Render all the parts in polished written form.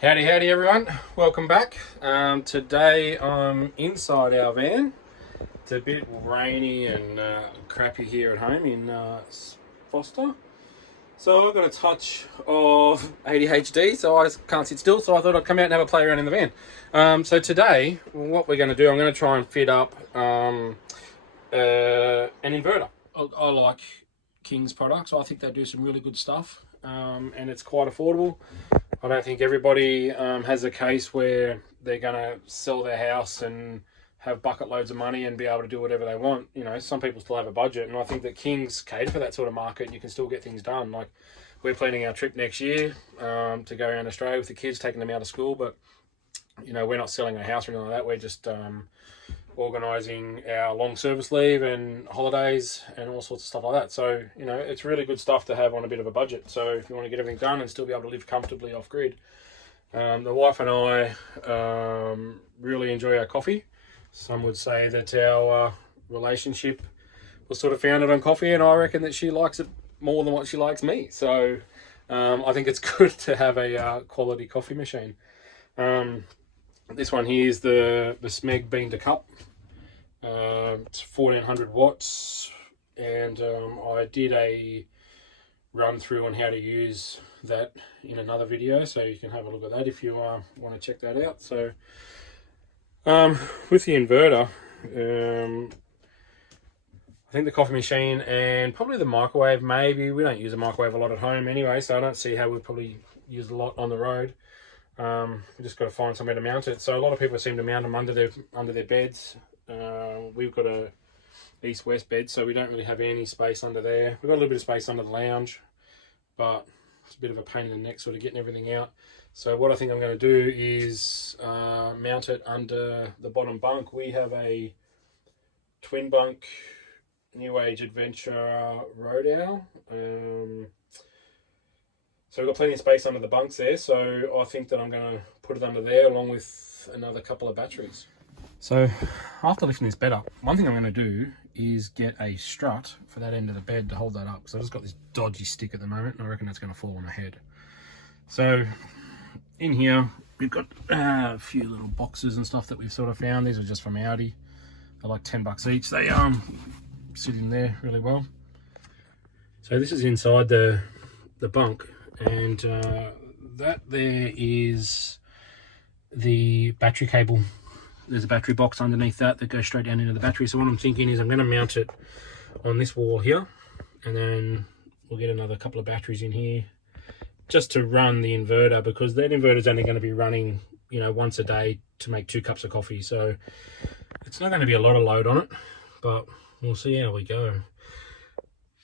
Howdy everyone, welcome back. Today I'm inside our van. It's a bit rainy and crappy here at home in Foster. So I've got a touch of ADHD, so I can't sit still, so I thought I'd come out and have a play around in the van. So today, what we're going to do, I'm going to try and fit up an inverter. I like King's products. I think they do some really good stuff, and it's quite affordable. I don't think everybody has a case where they're going to sell their house and have bucket loads of money and be able to do whatever they want. You know, some people still have a budget, and I think that King's cater for that sort of market, and you can still get things done. Like, we're planning our trip next year to go around Australia with the kids, taking them out of school, but, you know, we're not selling a house or anything like that. We're just organising our long service leave and holidays and all sorts of stuff like that. So, you know, it's really good stuff to have on a bit of a budget. So if you want to get everything done and still be able to live comfortably off grid. The wife and I really enjoy our coffee. Some would say that our relationship was sort of founded on coffee, and I reckon that she likes it more than what she likes me. So I think it's good to have a quality coffee machine. This one here is the Smeg bean to cup. It's 1400 watts, and I did a run through on how to use that in another video, so you can have a look at that if you want to check that out. So with the inverter, I think the coffee machine and probably the microwave, maybe. We don't use a microwave a lot at home anyway, so I don't see how we'd probably use a lot on the road. We just got to find somewhere to mount it. So a lot of people seem to mount them under their beds. We've got a east-west bed, so we don't really have any space under there. We've got a little bit of space under the lounge, but it's a bit of a pain in the neck sort of getting everything out. So what I think I'm going to do is mount it under the bottom bunk. We have a twin bunk New Age Adventure Road Owl. So we've got plenty of space under the bunks there, so I think that I'm going to put it under there along with another couple of batteries. So after lifting this bed up, one thing I'm going to do is get a strut for that end of the bed to hold that up. So I've just got this dodgy stick at the moment, and I reckon that's going to fall on my head. So in here, we've got a few little boxes and stuff that we've sort of found. These are just from Audi. They're like 10 bucks each. They sit in there really well. So this is inside the bunk. And that there is the battery cable. There's a battery box underneath that goes straight down into the battery. So what I'm thinking is I'm going to mount it on this wall here, and then we'll get another couple of batteries in here just to run the inverter, because that inverter is only going to be running, you know, once a day to make 2 cups of coffee. So it's not going to be a lot of load on it, but we'll see how we go.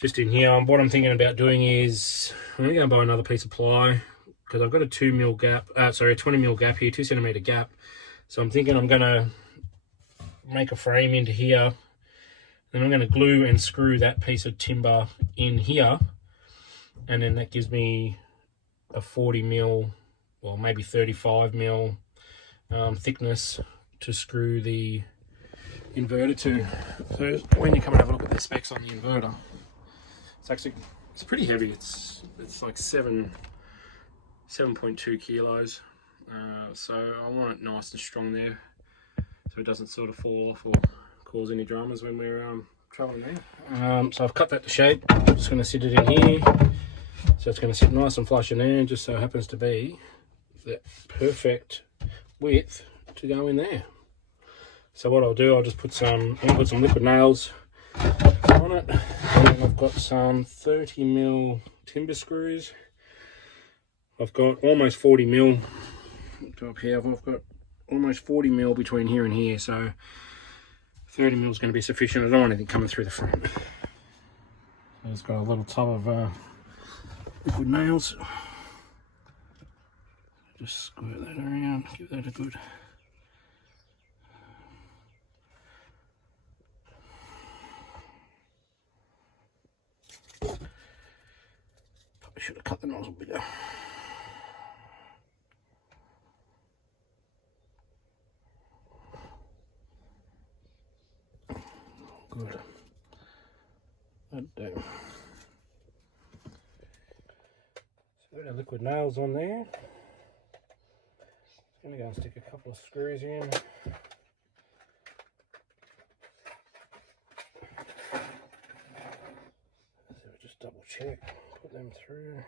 Just in here, what I'm thinking about doing is I'm going to buy another piece of ply, because I've got a 20 mil gap here, 2 centimeter gap. So I'm thinking I'm going to make a frame into here, then I'm going to glue and screw that piece of timber in here, and then that gives me a 40 mil, or maybe 35 mil thickness to screw the inverter to. So when you come and have a look at the specs on the inverter, it's pretty heavy. It's like 7.2 kilos. So I want it nice and strong there, so it doesn't sort of fall off or cause any dramas when we're traveling there. So I've cut that to shape. I'm just going to sit it in here. So it's going to sit nice and flush in there, and just so happens to be that perfect width to go in there. So what I'll do, I'll just put some liquid nails on it, and then I've got some 30 mil timber screws. I've got almost 40 mil up here. I've got almost 40 mil between here and here, so 30 mil is going to be sufficient. I don't want anything coming through the front. So it's got a little tub of liquid nails. Just squirt that around, give that a good should have cut the nozzle bigger. Good. That do. So we've got our liquid nails on there. I'm gonna go and stick a couple of screws in. So just double check, put them through.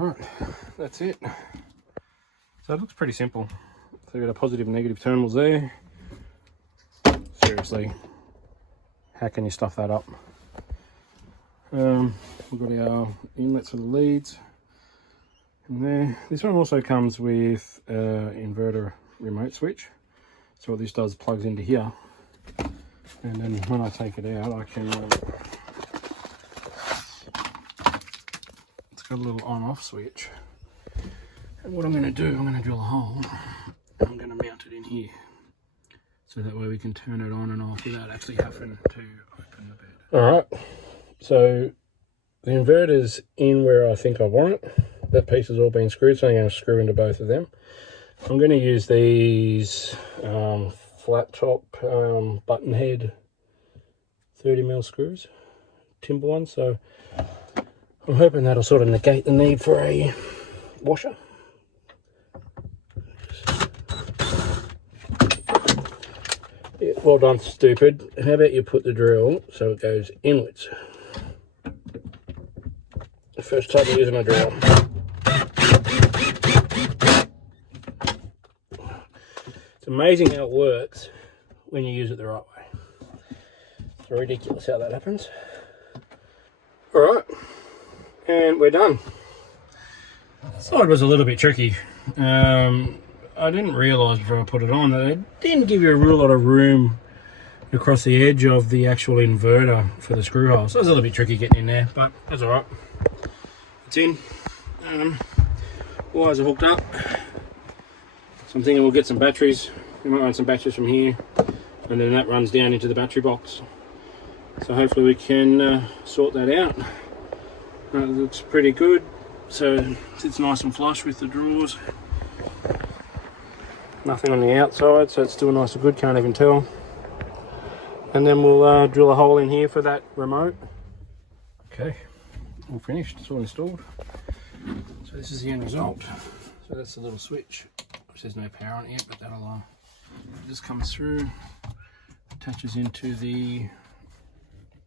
Alright, that's it. So it looks pretty simple. So we've got a positive and negative terminals there. Seriously, how can you stuff that up? We've got our inlets for the leads in there. This one also comes with an inverter remote switch. So what this does, plugs into here, and then when I take it out, I can it's got a little on-off switch. And what I'm going to do, I'm going to drill a hole and I'm going to mount it in here, so that way we can turn it on and off without actually having to open the bed. Alright, so the inverter's in where I think I want it. That piece has all been screwed, so I'm going to screw into both of them. I'm going to use these flat top button head 30mm screws, timber ones, so I'm hoping that'll sort of negate the need for a washer. Yeah, well done, stupid. How about you put the drill so it goes inwards? The first time I'm using a drill. It's amazing how it works when you use it the right way. It's ridiculous how that happens. Alright, and we're done. The side was a little bit tricky. I didn't realise before I put it on that it didn't give you a real lot of room across the edge of the actual inverter for the screw hole. So it was a little bit tricky getting in there, but that's alright. It's in. Wires are hooked up. So I'm thinking we'll get some batteries. We might run some batteries from here, and then that runs down into the battery box. So hopefully we can sort that out. It looks pretty good. So it sits nice and flush with the drawers. Nothing on the outside, so it's still nice and good, can't even tell. And then we'll drill a hole in here for that remote. Okay, all finished, it's all installed. So this is the end result. So that's the little switch, which there's no power on it yet, but that'll just comes through, attaches into the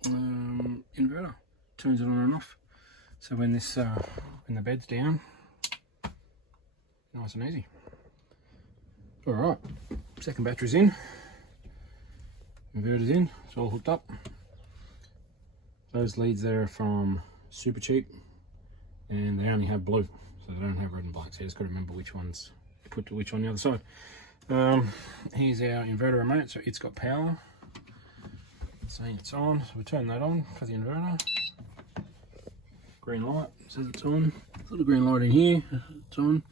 inverter, turns it on and off. So when this when the bed's down, nice and easy. All right, second battery's in, inverter's in, it's all hooked up. Those leads there are from Super Cheap, and they only have blue, so they don't have red and black. So you just got to remember which ones put to which on the other side. Here's our inverter remote, so it's got power. Saying it's on, so we turn that on for the inverter. Green light says it's on. A little green light in here, it's on.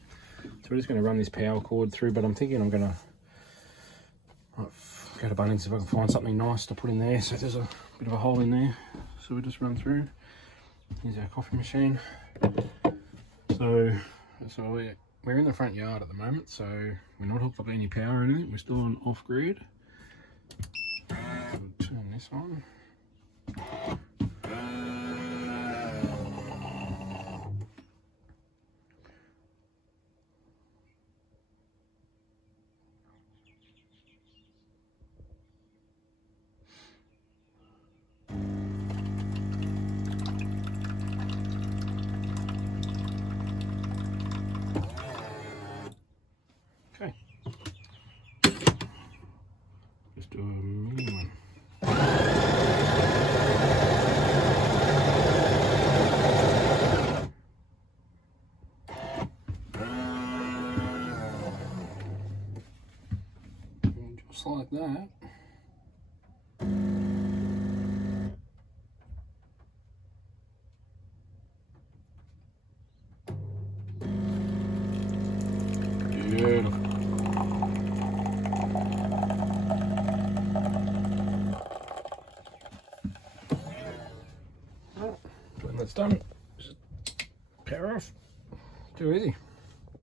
So we're just going to run this power cord through, but I'm thinking I'm going to go to Bunnings if I can find something nice to put in there. So there's a bit of a hole in there, so we just run through. Here's our coffee machine. So we're in the front yard at the moment, so we're not hooked up to any power or anything. We're still on off grid. We'll turn this on. Okay. Just do a mini one. And just like that. Beautiful. When that's done, just power off. Too easy.